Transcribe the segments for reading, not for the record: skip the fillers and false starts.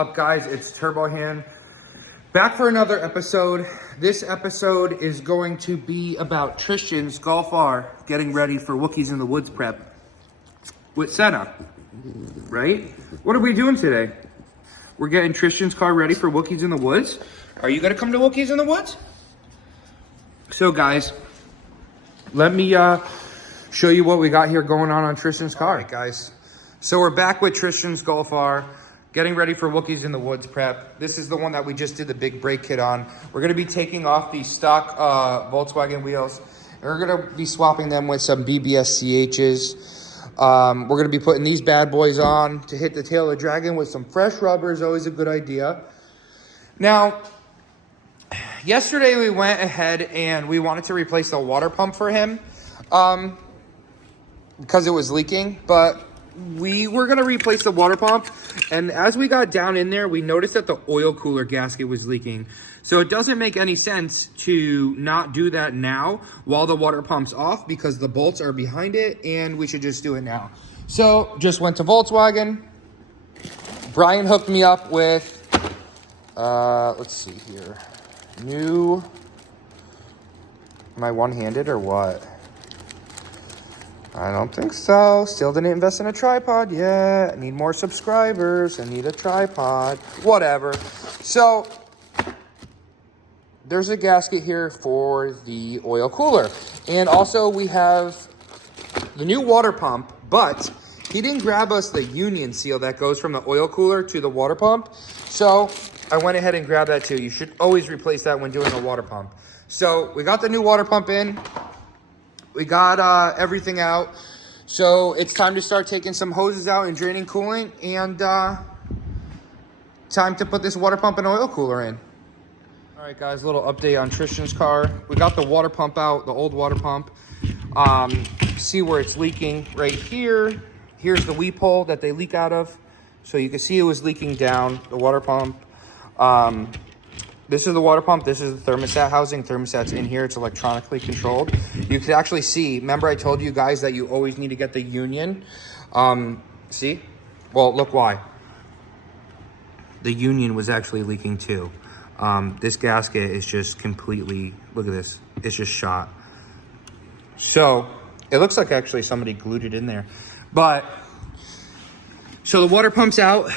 up, guys? It's TURBOHAND back for another episode. This episode is going to be about Triston's Golf R getting ready for Wookies in the Woods prep with setup, right? What are we doing today? We're getting Triston's car ready for Wookies in the Woods. Are you gonna come to Wookies in the Woods? So guys, let me show you what we got here going on Triston's car. All right, guys. So we're back with Triston's Golf R, getting ready for Wookies in the Woods prep. This is the one that we just did the big brake kit on. We're gonna be taking off the stock Volkswagen wheels, and we're gonna be swapping them with some BBS CHs. We're gonna be putting these bad boys on to hit the tail of the dragon with some fresh rubber is always a good idea. Now, yesterday we went ahead and we wanted to replace the water pump for him because it was leaking, but we were going to replace the water pump, and as we got down in there, we noticed that the oil cooler gasket was leaking. So it doesn't make any sense to not do that now while the water pump's off, because the bolts are behind it, and we should just do it now. So just went to Volkswagen. Brian hooked me up with, let's see here. New, am I one-handed or what? I don't think so. Still didn't invest in a tripod yet. I need more subscribers. I need a tripod. Whatever. So, there's a gasket here for the oil cooler. And also we have the new water pump, but he didn't grab us the union seal that goes from the oil cooler to the water pump. So, I went ahead and grabbed that too. You should always replace that when doing a water pump. So, we got the new water pump in. We got everything out. So it's time to start taking some hoses out and draining coolant, and time to put this water pump and oil cooler in. All right, guys, a little update on Triston's car. We got the water pump out, the old water pump. See where it's leaking right here. Here's the weep hole that they leak out of. So you can see it was leaking down the water pump. This is the water pump. This is the thermostat housing. Thermostat's in here. It's electronically controlled. You can actually see, remember I told you guys that you always need to get the union. See? Well, look why. The union was actually leaking too. This gasket is just completely, look at this. It's just shot. So, it looks like actually somebody glued it in there. But, so the water pump's out.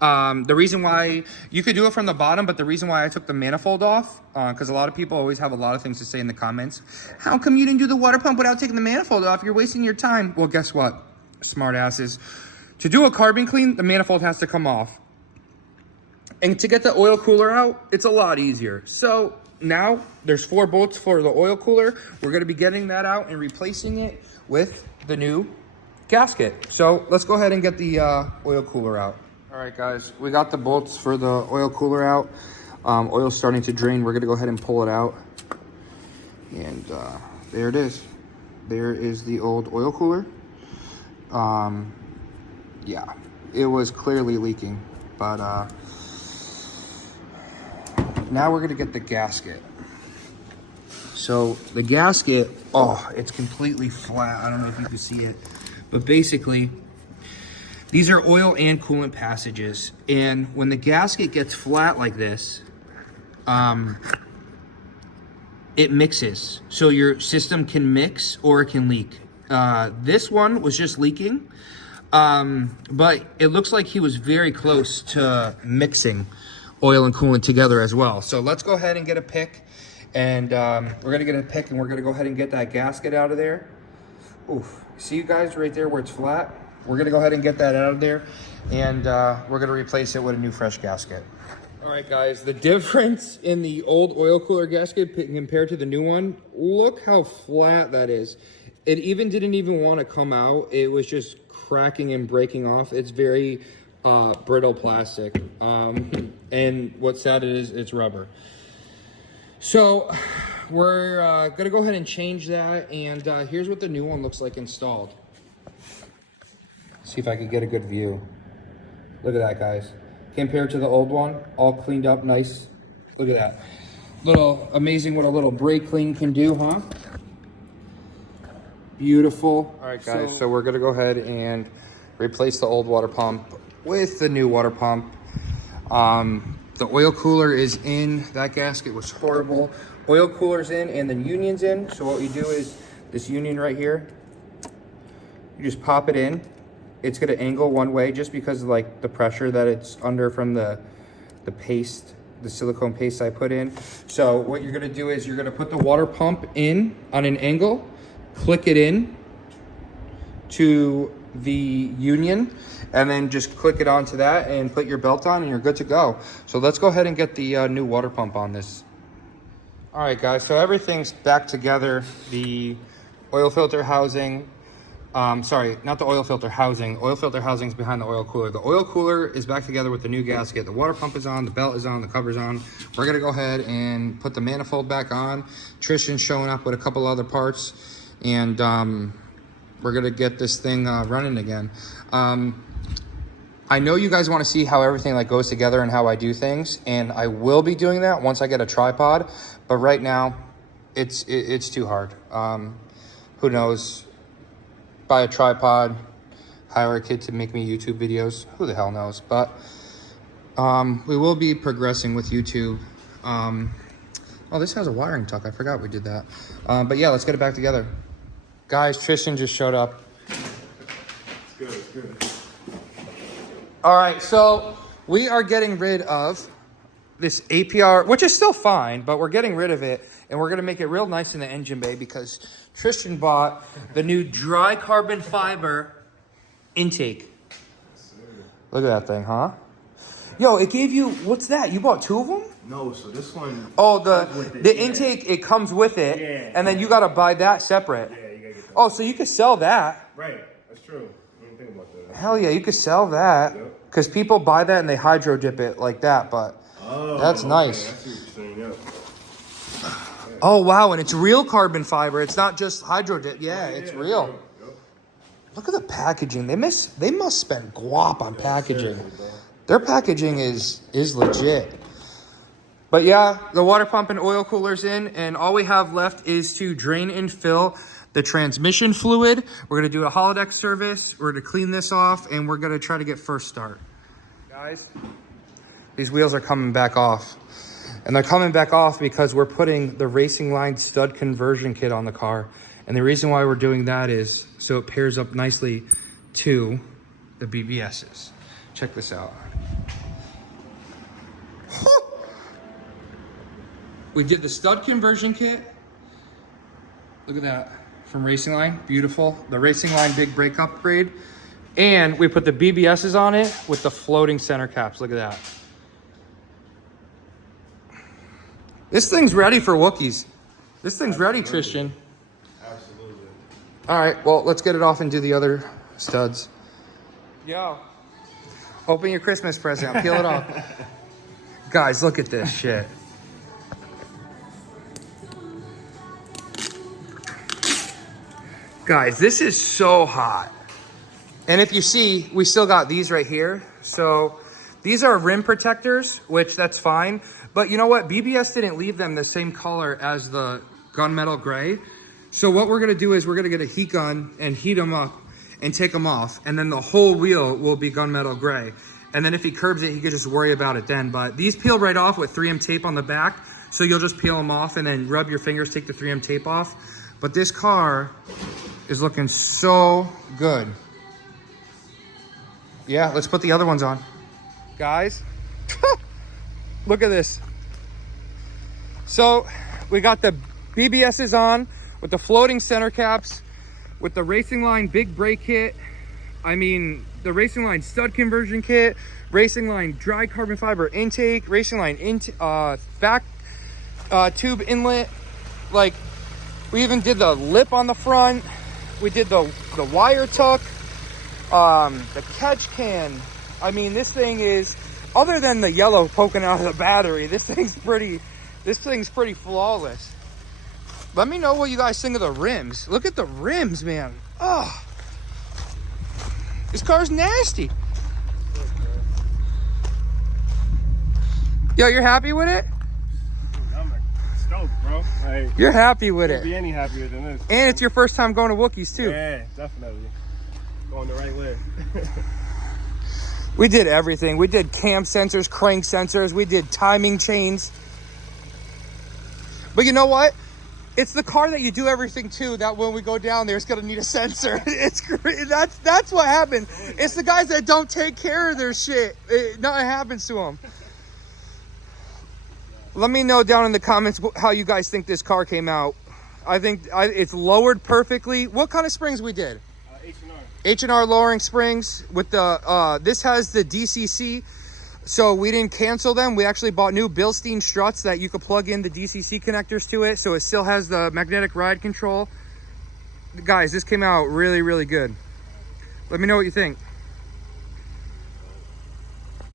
The reason why you could do it from the bottom, but the reason why I took the manifold off, because a lot of people always have a lot of things to say in the comments. How come you didn't do the water pump without taking the manifold off? You're wasting your time. Well, guess what, smart asses? To do a carbon clean, the manifold has to come off. And to get the oil cooler out, it's a lot easier. So now there's 4 bolts for the oil cooler. We're going to be getting that out and replacing it with the new gasket. So let's go ahead and get the oil cooler out. All right, guys, we got the bolts for the oil cooler out. Oil's starting to drain. We're gonna go ahead and pull it out. And there it is. There is the old oil cooler. Yeah, it was clearly leaking, but now we're gonna get the gasket. So the gasket, oh, it's completely flat. I don't know if you can see it, but basically, these are oil and coolant passages, and when the gasket gets flat like this, it mixes. So your system can mix or it can leak. This one was just leaking, but it looks like he was very close to mixing oil and coolant together as well. So let's go ahead and get a pick, and we're gonna get a pick, and we're gonna go ahead and get that gasket out of there. Oof, see you guys right there where it's flat? We're gonna go ahead and get that out of there, and we're gonna replace it with a new fresh gasket. All right, guys, the difference in the old oil cooler gasket compared to the new one, look how flat that is. It didn't even want to come out. It was just cracking and breaking off. It's very brittle plastic, and what's sad is it's rubber. So we're gonna go ahead and change that, and here's what the new one looks like installed. See if I can get a good view. Look at that, guys. Compared to the old one, all cleaned up nice. Look at that. Little amazing what a little brake clean can do, huh? Beautiful. All right, guys, so we're gonna go ahead and replace the old water pump with the new water pump. The oil cooler is in. That gasket was horrible. Oil cooler's in and the union's in. So what we do is this union right here, you just pop it in. It's gonna angle one way just because of like the pressure that it's under from the paste, the silicone paste I put in. So what you're gonna do is you're gonna put the water pump in on an angle, click it in to the union, and then just click it onto that and put your belt on and you're good to go. So let's go ahead and get the new water pump on this. All right guys, so everything's back together. The oil filter housing, sorry, not the oil filter housing. Oil filter housing is behind the oil cooler. The oil cooler is back together with the new gasket. The water pump is on, the belt is on, the cover's on. We're gonna go ahead and put the manifold back on. Triston's showing up with a couple other parts, and we're gonna get this thing running again. I know you guys want to see how everything like goes together and how I do things, and I will be doing that once I get a tripod. But right now, it's too hard. Who knows? Buy a tripod, hire a kid to make me YouTube videos. Who the hell knows? But we will be progressing with YouTube. Oh, this has a wiring tuck. I forgot we did that. But yeah, let's get it back together. Guys, Triston just showed up. It's good. All right, so we are getting rid of this APR, which is still fine, but we're getting rid of it, and we're gonna make it real nice in the engine bay because Triston bought the new dry carbon fiber intake. Look at that thing, huh? Yo, it gave you, what's that? You bought 2 of them? No, so this one. Oh, the intake, it comes with it, and then you gotta buy that separate. Yeah, you gotta get that. Oh, so you could sell that. Right, that's true. I didn't think about that. Hell yeah, you could sell that. Because people buy that and they hydro dip it like that, but that's nice. I see what you're saying, yeah. Oh, wow, and it's real carbon fiber. It's not just hydro dip. Yeah, it's real. Yep. Look at the packaging. They must spend guap on packaging. Their packaging is legit. But yeah, the water pump and oil cooler's in, and all we have left is to drain and fill the transmission fluid. We're gonna do a holodeck service. We're gonna clean this off, and we're gonna try to get first start. Guys, these wheels are coming back off. And they're coming back off because we're putting the Racing Line stud conversion kit on the car. And the reason why we're doing that is so it pairs up nicely to the BBSs. Check this out. We did the stud conversion kit. Look at that, from Racing Line, beautiful. The Racing Line big brake upgrade. And we put the BBSs on it with the floating center caps, look at that. This thing's ready for wookies. This thing's ready, Triston. Absolutely. All right, well, let's get it off and do the other studs. Yo, open your Christmas present, peel it off. Guys, look at this shit. Guys, this is so hot. And if you see, we still got these right here. So these are rim protectors, which that's fine. But you know what? BBS didn't leave them the same color as the gunmetal gray. So what we're gonna do is we're gonna get a heat gun and heat them up and take them off. And then the whole wheel will be gunmetal gray. And then if he curbs it, he could just worry about it then. But these peel right off with 3M tape on the back. So you'll just peel them off and then rub your fingers, take the 3M tape off. But this car is looking so good. Yeah, let's put the other ones on. Guys, look at this. So we got the BBSs on with the floating center caps, with the Racing Line big brake kit. I mean, the Racing Line stud conversion kit, Racing Line dry carbon fiber intake, Racing Line back tube inlet. Like, we even did the lip on the front. We did the wire tuck, the catch can. I mean, this thing is, other than the yellow poking out of the battery, this thing's pretty flawless. Let me know what you guys think of the rims. Look at the rims, man. Oh, this car's nasty. Yo, you're happy with it? I'm stoked, bro. Like, you're happy with it. Be any happier than this. And it's your first time going to Wookies too. Yeah, definitely. Going the right way. We did everything. We did cam sensors, crank sensors. We did timing chains. But you know what? It's the car that you do everything to that when we go down there, it's going to need a sensor. It's great. That's what happened. It's the guys that don't take care of their shit. Nothing happens to them. Let me know down in the comments how you guys think this car came out. I think it's lowered perfectly. What kind of springs we did? H&R lowering springs with the, this has the DCC. So we didn't cancel them. We actually bought new Bilstein struts that you could plug in the DCC connectors to it. So it still has the magnetic ride control. Guys, this came out really, really good. Let me know what you think.